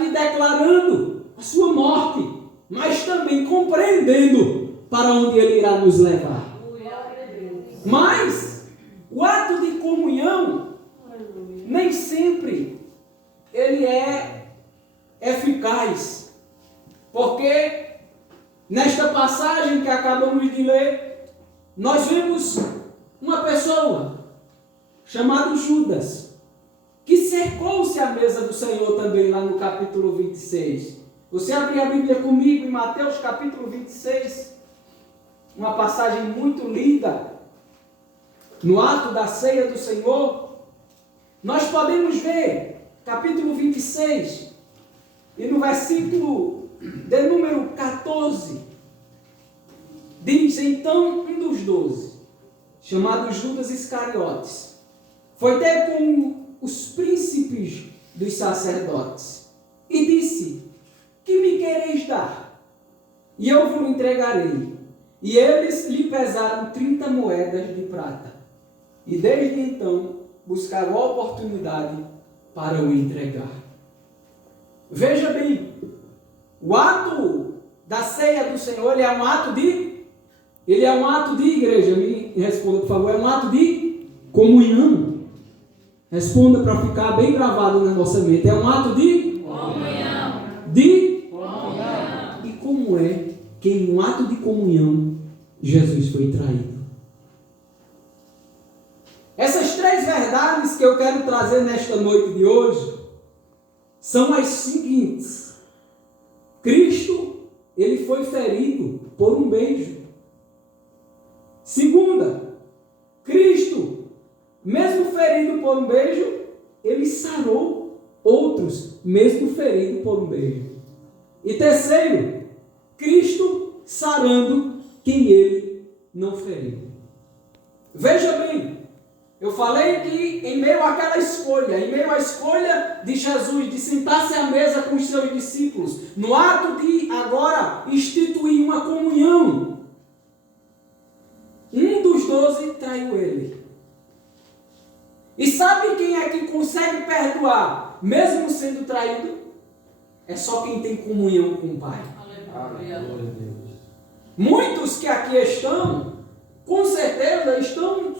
aqui declarando a sua morte, mas também compreendendo para onde ele irá nos levar. Mas o ato de comunhão nem sempre ele é eficaz, porque nesta passagem que acabamos de ler, nós vemos uma pessoa chamada Judas, que cercou-se à mesa do Senhor também lá no capítulo 26. Você abre a Bíblia comigo em Mateus capítulo 26, uma passagem muito linda, no ato da ceia do Senhor. Nós podemos ver, capítulo 26, e no versículo de número 14, diz: então um dos 12, chamado Judas Iscariotes, foi ter com os príncipes dos sacerdotes e disse: que me quereis dar? E eu vos entregarei. E eles lhe pesaram 30 moedas de prata. E desde então buscaram a oportunidade para o entregar. Veja bem, o ato da ceia do Senhor, ele é um ato de igreja. Me responda, por favor. É um ato de comunhão. Responda para ficar bem gravado na nossa mente. É um ato de comunhão. De comunhão. E como é que em um ato de comunhão Jesus foi traído? Essas três verdades que eu quero trazer nesta noite de hoje são as seguintes. Cristo, ele foi ferido por um beijo. Segunda, Cristo, mesmo ferido por um beijo, ele sarou outros, mesmo ferido por um beijo. E terceiro, Cristo sarando quem ele não feriu. Veja bem, eu falei que em meio àquela escolha, em meio à escolha de Jesus de sentar-se à mesa com os seus discípulos, no ato de agora instituir uma comunhão, um dos 12 traiu ele. E sabe quem é que consegue perdoar, mesmo sendo traído? É só quem tem comunhão com o Pai. Aleluia. Muitos que aqui estão, com certeza, estão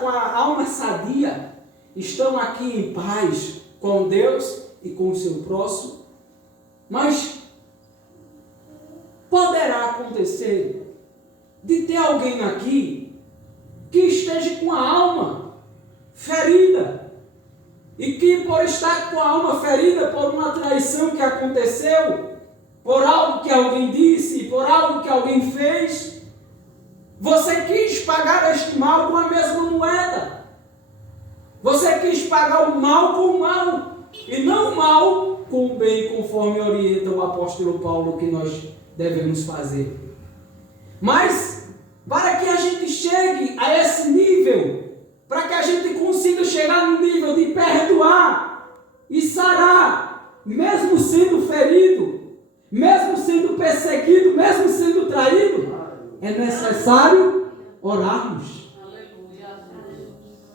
com a alma sadia, estão aqui em paz com Deus e com o seu próximo, mas poderá acontecer de ter alguém aqui que esteja com a alma ferida e que, por estar com a alma ferida por uma traição que aconteceu, por algo que alguém disse, por algo que alguém fez, você quis pagar este mal com a mesma moeda. Você quis pagar o mal com o mal, e não o mal com o bem, conforme orienta o apóstolo Paulo que nós devemos fazer. Mas, para que a gente chegue a esse nível, para que a gente consiga chegar no nível de perdoar e sarar, mesmo sendo ferido, mesmo sendo perseguido, mesmo sendo traído, é necessário orarmos.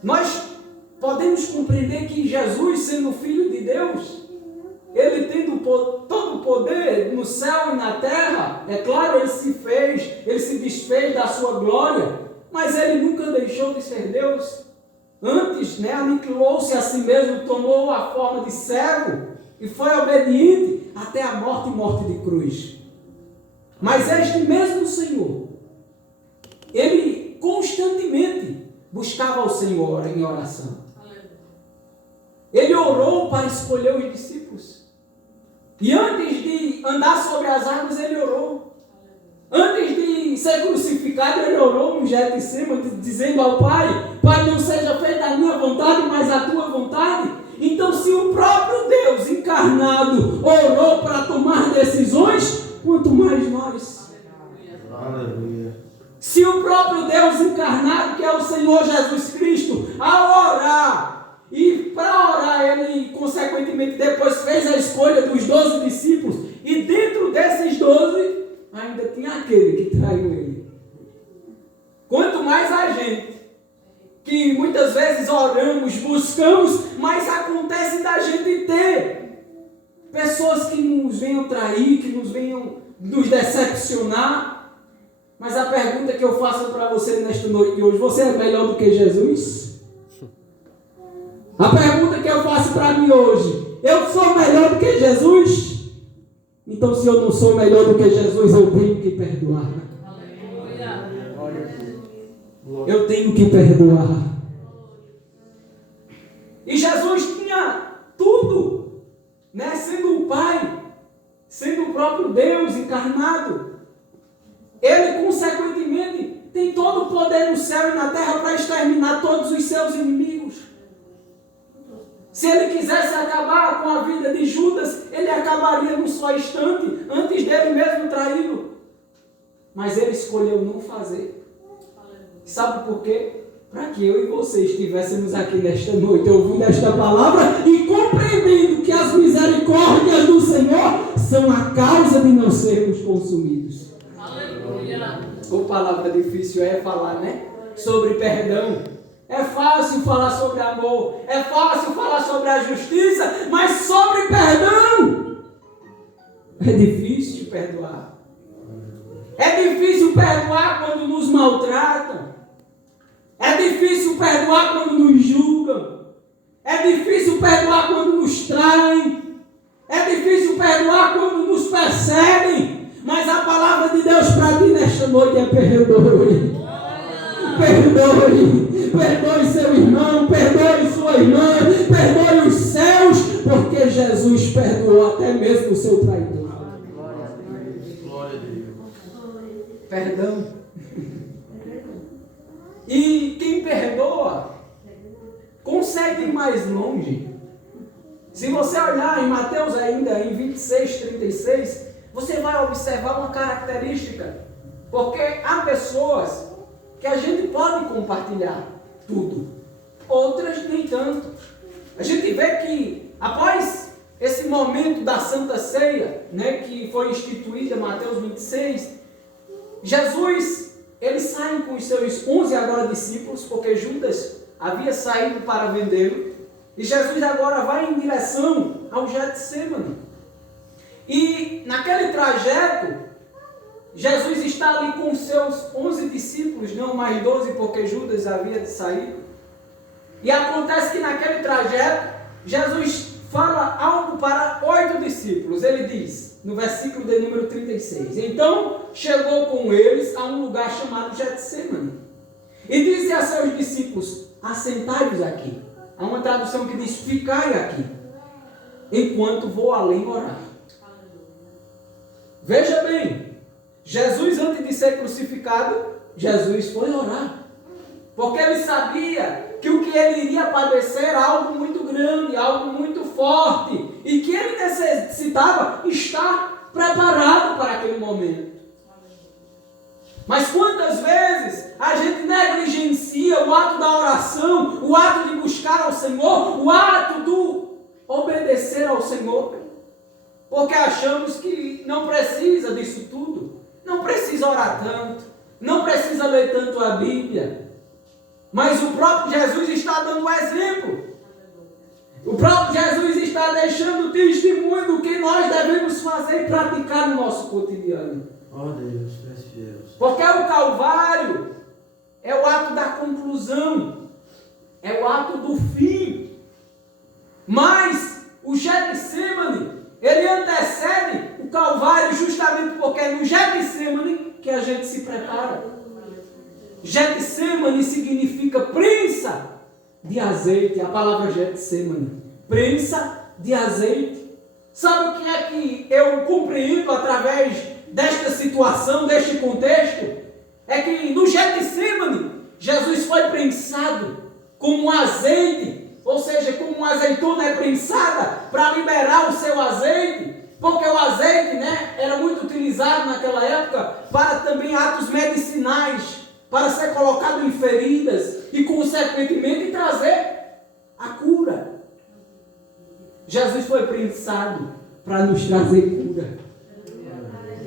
Nós podemos compreender que Jesus, sendo Filho de Deus, ele tendo todo o poder no céu e na terra, é claro, ele se desfez da sua glória, mas ele nunca deixou de ser Deus. Antes, aniquilou-se a si mesmo, tomou a forma de servo e foi obediente até a morte e morte de cruz. Mas este mesmo Senhor, ele constantemente buscava ao Senhor em oração. Ele orou para escolher os discípulos. E antes de andar sobre as águas, ele orou. Antes de ser crucificado, ele orou no Getsemane, dizendo ao Pai: Pai, não seja feita a minha vontade, mas a tua vontade. Então, se o próprio Deus encarnado orou para tomar decisões, quanto mais nós. Aleluia. Se o próprio Deus encarnado, que é o Senhor Jesus Cristo, ao orar, e para orar ele, consequentemente, depois fez a escolha dos 12 discípulos, e dentro desses 12, ainda tinha aquele que traiu ele. Quanto mais a gente, que muitas vezes oramos, buscamos, mas acontece da gente ter pessoas que nos venham trair, que nos venham nos decepcionar. Mas a pergunta que eu faço para você nesta noite de hoje: você é melhor do que Jesus? A pergunta que eu faço para mim hoje: eu sou melhor do que Jesus? Então, se eu não sou melhor do que Jesus, eu tenho que perdoar. Eu tenho que perdoar. E Jesus tinha tudo, né? Sendo o Pai, sendo o próprio Deus encarnado. Ele, consequentemente, tem todo o poder no céu e na terra para exterminar todos os seus inimigos. Se ele quisesse acabar com a vida de Judas, ele acabaria num só instante, antes dele mesmo traí-lo. Mas ele escolheu não fazer. Sabe por quê? Para que eu e você estivéssemos aqui nesta noite, ouvindo esta palavra e compreendendo que as misericórdias do Senhor são a causa de não sermos consumidos. Aleluia! Ou palavra difícil é falar, né? Sobre perdão. É fácil falar sobre amor, é fácil falar sobre a justiça, mas sobre perdão é difícil perdoar. É difícil perdoar quando nos maltratam. É difícil perdoar quando nos julgam. É difícil perdoar quando nos traem. É difícil perdoar quando nos perseguem. Mas a palavra de Deus para ti nesta noite é: perdoe. Perdoe. Perdoe seu irmão, perdoe sua irmã, perdoe os céus, porque Jesus perdoou até mesmo o seu traidor. Glória a Deus. Perdão. E quem perdoa consegue ir mais longe. Se você olhar em Mateus ainda, em 26, 36, você vai observar uma característica. Porque há pessoas que a gente pode compartilhar tudo, outras nem tanto. A gente vê que após esse momento da Santa Ceia, né, que foi instituída, Mateus 26, Jesus, eles saem com os seus 11 agora discípulos, porque Judas havia saído para vendê-lo, e Jesus agora vai em direção ao Getsemane. E naquele trajeto, Jesus está ali com os seus 11 discípulos, não mais 12, porque Judas havia de sair. E acontece que naquele trajeto, Jesus fala algo para 8 discípulos. Ele diz, no versículo de número 36, então chegou com eles a um lugar chamado Getsemane. E disse a seus discípulos: assentai-vos aqui. Há uma tradução que diz: ficai aqui, enquanto vou além orar. Veja bem, Jesus, antes de ser crucificado, Jesus foi orar. Porque ele sabia que o que ele iria padecer era algo muito grande, algo muito forte. E que ele necessitava estar preparado para aquele momento. Mas quantas vezes a gente negligencia o ato da oração, o ato de buscar ao Senhor, o ato do obedecer ao Senhor? Porque achamos que não precisa disso tudo. Não precisa orar tanto, não precisa ler tanto a Bíblia. Mas o próprio Jesus está dando um exemplo. O próprio Jesus está deixando testemunho do que nós devemos fazer e praticar no nosso cotidiano. Oh Deus, Deus. Porque o Calvário é o ato da conclusão, é o ato do fim. Mas o Getsemane, ele antecede o Calvário justamente porque é no Getsemane que a gente se prepara. Getsemane significa prensa de azeite. A palavra Getsemane, prensa de azeite. Sabe o que é que eu compreendo através desta situação, deste contexto? É que no Getsemane, Jesus foi prensado como azeite, ou seja, como uma azeitona é prensada para liberar o seu azeite, porque o azeite, né, era muito utilizado naquela época para também atos medicinais, para ser colocado em feridas e, consequentemente, trazer a cura. Jesus foi prensado para nos trazer cura.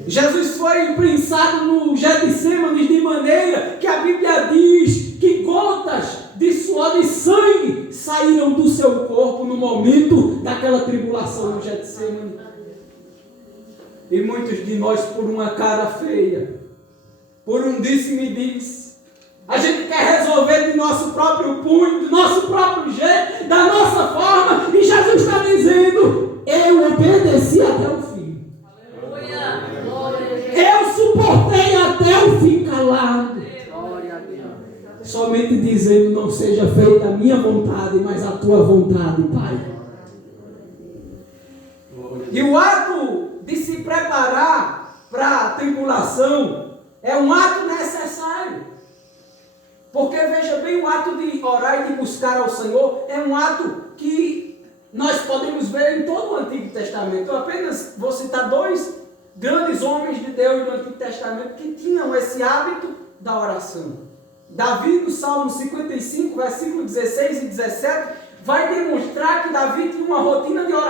Jesus foi prensado no Getsemane de maneira que a Bíblia diz que gotas de suor e sangue saíram do seu corpo no momento daquela tribulação no Getsemane. E muitos de nós, por uma cara feia, por um disse-me-disse, a gente quer resolver do nosso próprio punho, do nosso próprio jeito, da nossa forma, e Jesus está dizendo: eu obedeci até o fim. Eu suportei até o fim calado. Somente dizendo: não seja feita a minha vontade, mas a tua vontade, Pai. E o ato de se preparar para a tribulação é um ato necessário. Porque veja bem, o ato de orar e de buscar ao Senhor é um ato que nós podemos ver em todo o Antigo Testamento. Eu apenas vou citar 2 grandes homens de Deus do Antigo Testamento que tinham esse hábito da oração. Davi, no Salmo 55, versículo 16 e 17, vai demonstrar que Davi tinha uma rotina de oração.